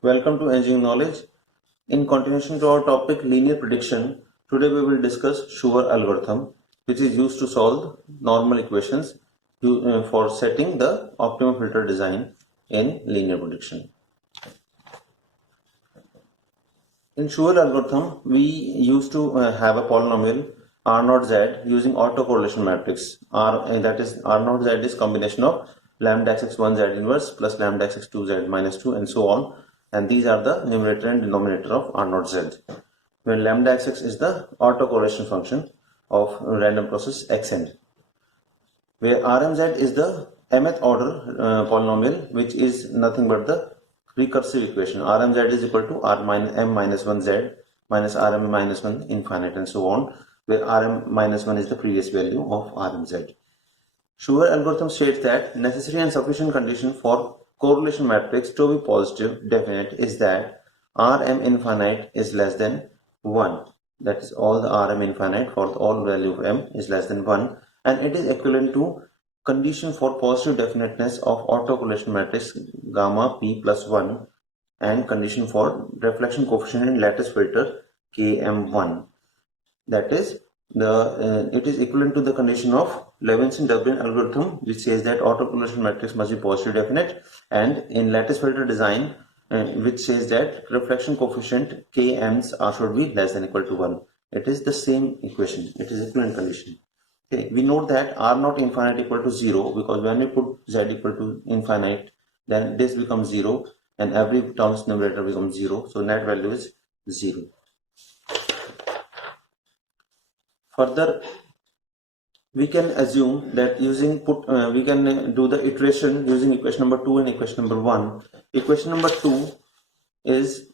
Welcome to Engineering Knowledge. In continuation to our topic linear prediction, today we will discuss Schur algorithm, which is used to solve normal equations for setting the optimum filter design in linear prediction. In Schur algorithm, we used to have a polynomial R0 Z using autocorrelation matrix. That is R0 Z is combination of lambda xx1 Z inverse plus lambda xx2 Z minus 2 and so on. And these are the numerator and denominator of R0 Z. When lambda xx is the autocorrelation function of random process xn. Where Rmz is the mth order polynomial, which is nothing but the recursive equation. Rmz is equal to m minus 1 z minus rm minus 1 infinite and so on, where rm minus 1 is the previous value of rmz. Schur algorithm states that necessary and sufficient condition for correlation matrix to be positive definite is that rm infinite is less than 1. That is, all the rm infinite for all value of m is less than 1, and it is equivalent to condition for positive definiteness of autocorrelation matrix gamma p plus 1 and condition for reflection coefficient in lattice filter km1. That is, it is equivalent to the condition of Levinson-Durbin algorithm, which says that autocorrelation matrix must be positive definite, and in lattice filter design, which says that reflection coefficient km's should be less than equal to 1. It is the same equation. It is equivalent condition. Okay, we note that r0 infinite equal to 0, because when we put z equal to infinite, then this becomes 0 and every term's numerator becomes 0. So net value is 0. Further, we can assume that we can do the iteration using equation number 2 and equation number 1. Equation number 2 is,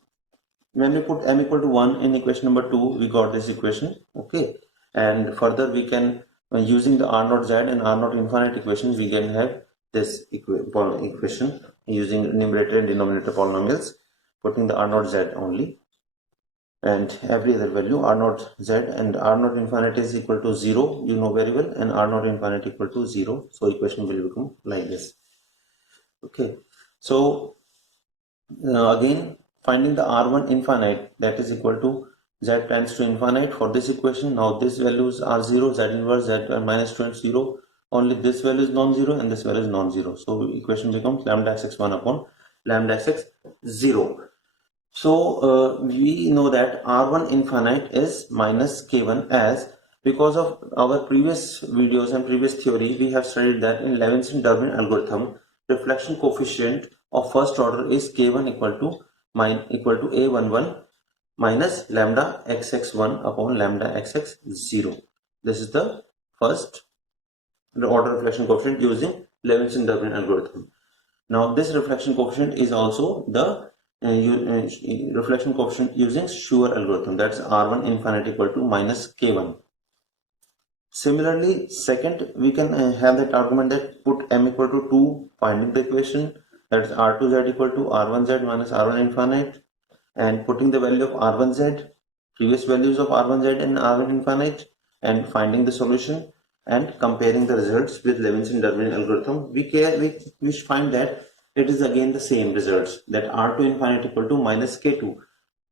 when we put m equal to 1 in equation number 2, we got this equation. Okay, and further we can, using the r0 z and r0 infinite equations, we can have this equation using numerator and denominator polynomials, putting the r0 z only and every other value r0 z, and r0 infinite is equal to 0, you know very well, and r0 infinite equal to 0. So equation will become like this. Okay, so again, finding the r1 infinite, that is equal to z tends to infinite for this equation. Now this values are 0, z inverse, z minus 2 and 0. Only this value is non-zero and this value is non-zero. So equation becomes lambda xx1 upon lambda xx0. So we know that r1 infinite is minus k1, as because of our previous videos and previous theory, we have studied that in Levinson-Durbin algorithm, reflection coefficient of first order is k1 equal to a11 minus lambda xx1 upon lambda xx0. This is the first order reflection coefficient using Levinson-Durbin algorithm. Now this reflection coefficient is also the reflection coefficient using Schur algorithm, that's r1 infinite equal to minus k1. Similarly, second, we can have that argument that put m equal to 2, finding the equation, that's r2z equal to r1z minus r1 infinite, and putting the value of r1z, previous values of r1z and r1 infinite, and finding the solution and comparing the results with Levinson-Durbin algorithm, we find that it is again the same results, that r2 infinite equal to minus k2.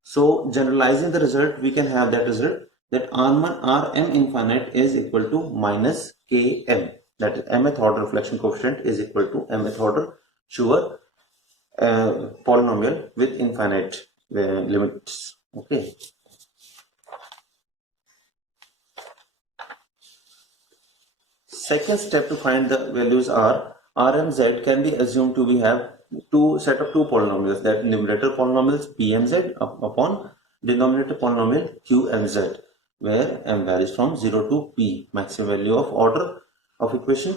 So generalizing the result, we can have that result that rm infinite is equal to minus km, that is mth order reflection coefficient is equal to mth order Schur polynomial with infinite limits. Okay. Second step to find the values are rmz can be assumed to have set of two polynomials, that numerator polynomials pmz upon denominator polynomial qmz, where m varies from 0 to p, maximum value of order of equation.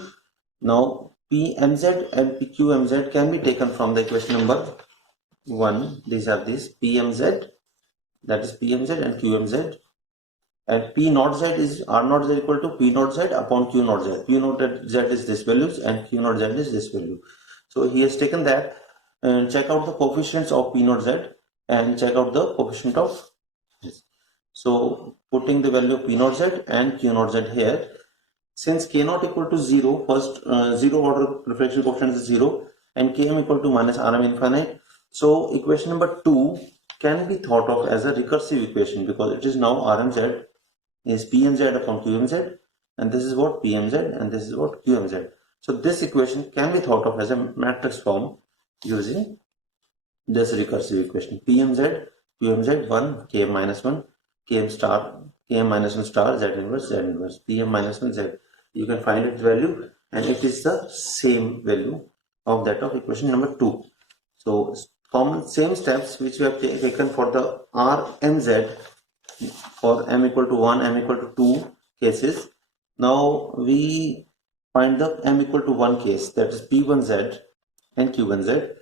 Now pmz and qmz can be taken from the equation number 1. These are pmz, that is pmz and qmz, and p naught z is r naught z equal to p naught z upon q naught z. P naught z is this values and q naught z is this value. So he has taken that, and check out the coefficients of p naught z and check out the coefficient of this. So putting the value of p naught z and q naught z here, Since k not equal to 0, first zero order reflection coefficient is 0 and km equal to minus rm infinite. So equation number 2 can be thought of as a recursive equation, because it is now rmz is pmz upon qmz, and this is what pmz and this is what qmz. So this equation can be thought of as a matrix form using this recursive equation. Pmz qmz 1 km minus 1 km star km minus 1 star z inverse pm minus 1 z. You can find its value, and it is the same value of that of equation number 2. So common same steps which we have taken for the rmz for m equal to 1 m equal to 2 cases. Now we find the m equal to 1 case, that is p1z and q1z,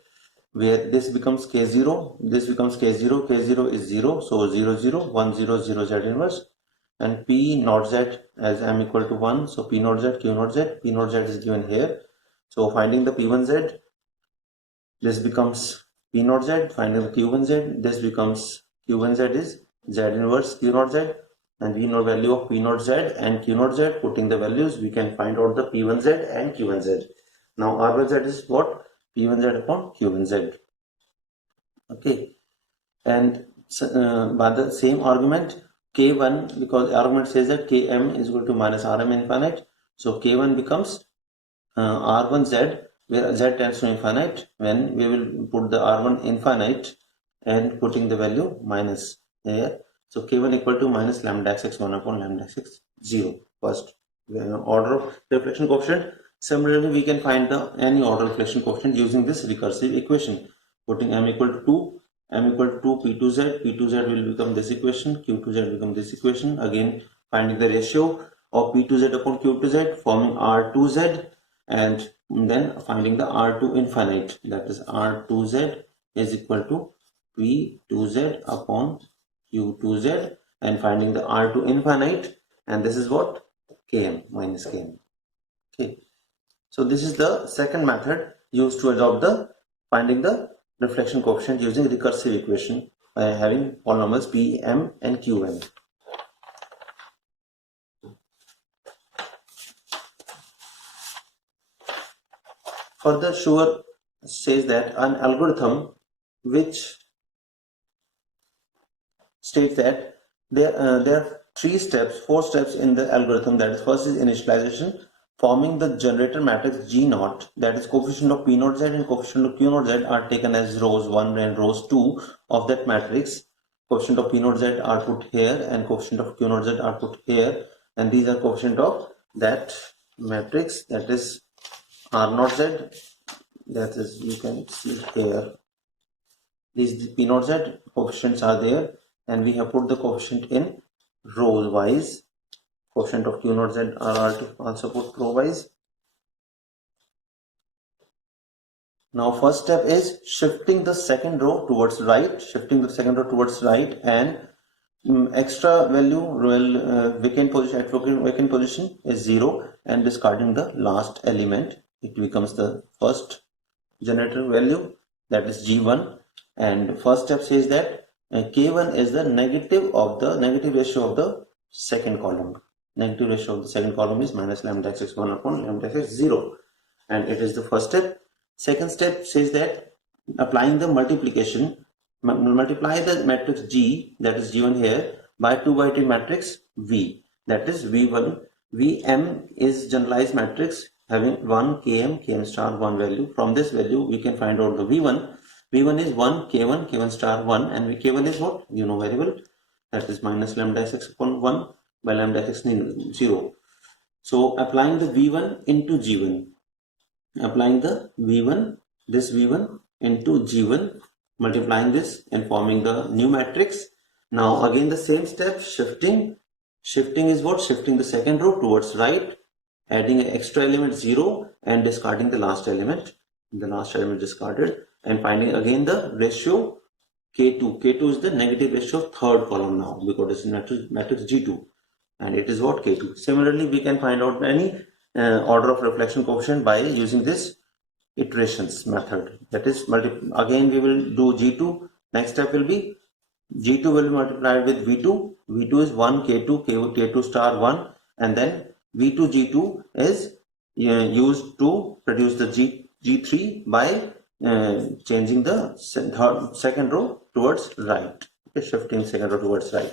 where this becomes k0, this becomes k0, k0 is 0, so 0 0 1 0 0 z inverse, and p naught z as m equal to 1, so p naught z q naught z, p naught z is given here. So finding the p1z, this becomes p naught z, finding the q1z, this becomes q1z is z inverse q naught z, and we know value of p naught z and q naught z. Putting the values, we can find out the p1z and q1z. Now r1z is what? p1z upon q1z. Okay, and by the same argument, k1, because argument says that km is equal to minus rm infinite, so k1 becomes r1z, where z tends to infinite, when we will put the r1 infinite and putting the value minus here. So k1 equal to minus lambda xx1 upon lambda xx 0, first order of reflection coefficient. Similarly, we can find the any order reflection coefficient using this recursive equation. Putting m equal to 2, m equal to 2 p2z, p2z will become this equation, q2z will become this equation. Again, finding the ratio of p2z upon q2z, forming r2z, and then finding the r2 infinite, that is r2z is equal to p2z upon q2z, and finding the r2 infinite, and this is what? Km minus km. Okay, so this is the second method used to adopt the finding the reflection coefficient using recursive equation by having polynomials p, m and qn. Further, Schur says that an algorithm which states that there are 4 steps in the algorithm. That is, first is initialization, forming the generator matrix G naught, that is coefficient of p naught z and coefficient of q naught z are taken as rows 1 and rows 2 of that matrix. Coefficient of p naught z are put here and coefficient of q naught z are put here, and these are coefficient of that matrix, that is r naught z, that is you can see here. These p naught z coefficients are there, and we have put the coefficient in row wise. Coefficient of q naught z are also put row wise. Now first step is shifting the second row towards right, and extra value vacant position is 0, and discarding the last element, it becomes the first generator value, that is g1. And first step says that k1 is the negative ratio of the second column. Negative ratio of the second column is minus lambda xx1 upon lambda x0, and it is the first step. Second step says that applying the multiplication, multiply the matrix G, that is given here, by 2 by 3 matrix V, that is V1. Vm is generalized matrix having 1 km star 1 value. From this value we can find out the V1. V1 is 1 k1 star 1, and k1 is what? You know very well, that is minus lambda x upon 1 by lambda x 0. So applying the V1 into G1, applying the V1, this V1 into G1, multiplying this and forming the new matrix. Now again the same step, shifting is what? Shifting the second row towards right, adding an extra element 0 and discarding the last element, discarded, and finding again the ratio k2 is the negative ratio of third column now, because it is matrix G2, and it is what? K2. Similarly, we can find out any order of reflection coefficient by using this iterations method, that is again we will do G2. Next step will be G2 will be multiplied with V2. V2 is 1 k2 star 1, and then V2 G2 is used to produce the G3 by changing the second row towards right, okay, shifting second row towards right.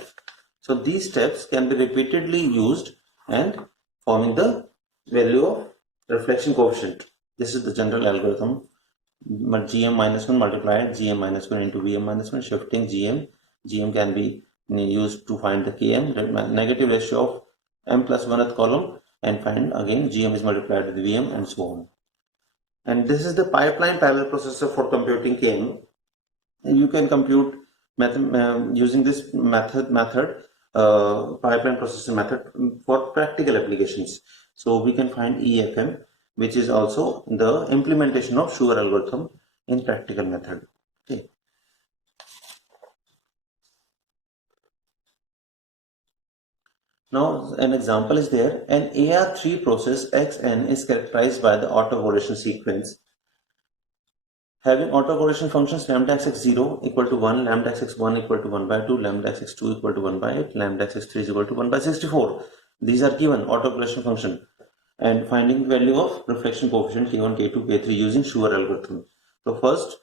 So these steps can be repeatedly used and forming the value of reflection coefficient. This is the general algorithm. Gm minus 1 multiplied Gm minus 1 into Vm minus 1, shifting Gm can be used to find the Km, the negative ratio of m plus 1th column, and find again Gm is multiplied with Vm and so on. And this is the pipeline parallel processor for computing Km. You can compute using this method pipeline processor method for practical applications. So we can find EFM, which is also the implementation of Schur algorithm in practical method. Okay. Now an example is there. An AR3 process Xn is characterized by the autocorrelation sequence having autocorrelation functions lambda xx0 equal to 1, lambda xx1 equal to 1 by 2, lambda xx2 equal to 1 by 8, lambda xx3 is equal to 1 by 64. These are given autocorrelation function, and finding the value of reflection coefficient K1, K2, K3 using Schur algorithm. So first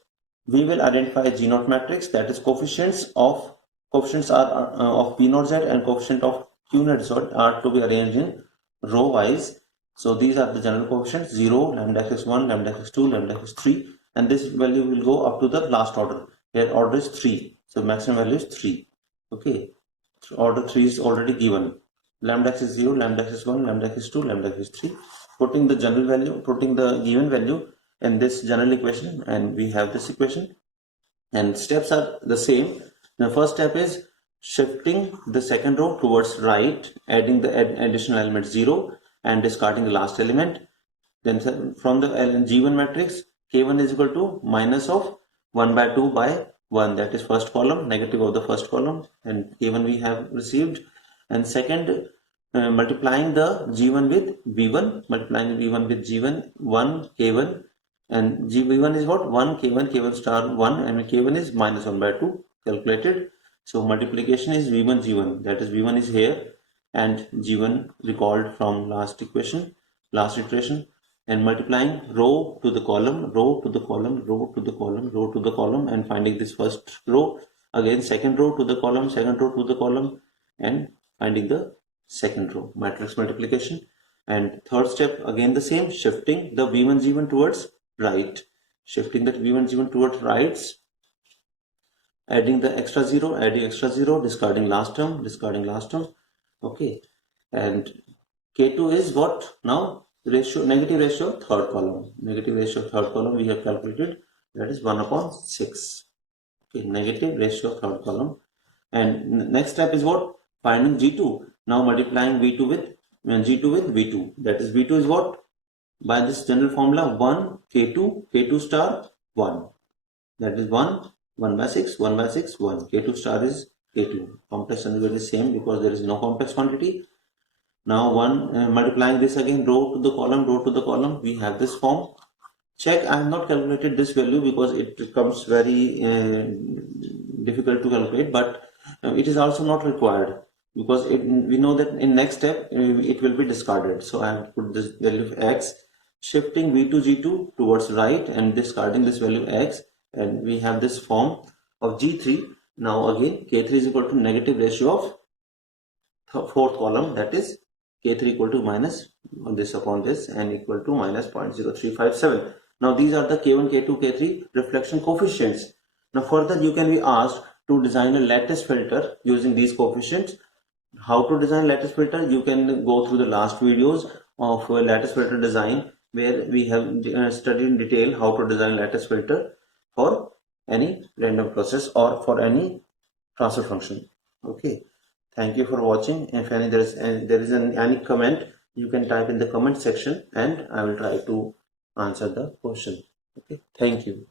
we will identify G0 matrix, that is coefficients are of P0Z and coefficient of Q0Z are to be arranged in row wise. So these are the general coefficients 0, lambda xx1, lambda xx2, lambda xx3, and this value will go up to the last order. Here order is 3, so maximum value is 3. Okay, order 3 is already given. Lambda x is 0, lambda x is 1, lambda x is 2, lambda x is 3. Putting the general value, putting the given value in this general equation, and we have this equation, and steps are the same. The first step is shifting the second row towards right, adding the additional element 0 and discarding the last element. Then from the G1 matrix, K1 is equal to minus of 1 by 2 by 1, that is first column, negative of the first column, and K1 we have received. And second, multiplying the G1 with V1, multiplying V1 with G1, 1 K1, and V1 is what? 1 K1, K1 star 1, and K1 is minus 1 by 2 calculated. So multiplication is V1 G1, that is V1 is here and G1 recalled from last equation, last iteration, and multiplying row to the column, row to the column, row to the column, row to the column, and finding this first row, again second row to the column, second row to the column, and finding the second row, matrix multiplication. And third step again the same, shifting the V1 G1 towards right, shifting that V1 G1 towards right, adding the extra 0, adding extra 0, discarding last term, okay. And K2 is what now? Ratio, negative ratio third column, we have calculated, that is 1 upon 6. Okay, negative ratio third column. And next step is what? Finding G2. Now multiplying V2 with G2 with V2, that is V2 is what? By this general formula 1 K2 star 1, that is 1 by 6, 1 by 6, 1. K2 star is K2. Complex conjugate is same because there is no complex quantity. Now multiplying this again, row to the column, we have this form. Check, I have not calculated this value because it becomes very difficult to calculate, but it is also not required because we know that in next step it will be discarded. So I have put this value of x, shifting V2 G2 towards right and discarding this value x, and we have this form of G3. Now again K3 is equal to negative ratio of fourth column, that is K3 equal to minus this upon this and equal to minus 0.0357. Now these are the K1, K2, K3 reflection coefficients. Now further you can be asked to design a lattice filter using these coefficients. How to design lattice filter? You can go through the last videos of lattice filter design where we have studied in detail how to design lattice filter for any random process or for any transfer function. Okay. Thank you for watching. If there is any comment, you can type in the comment section and I will try to answer the question. Okay. Thank you.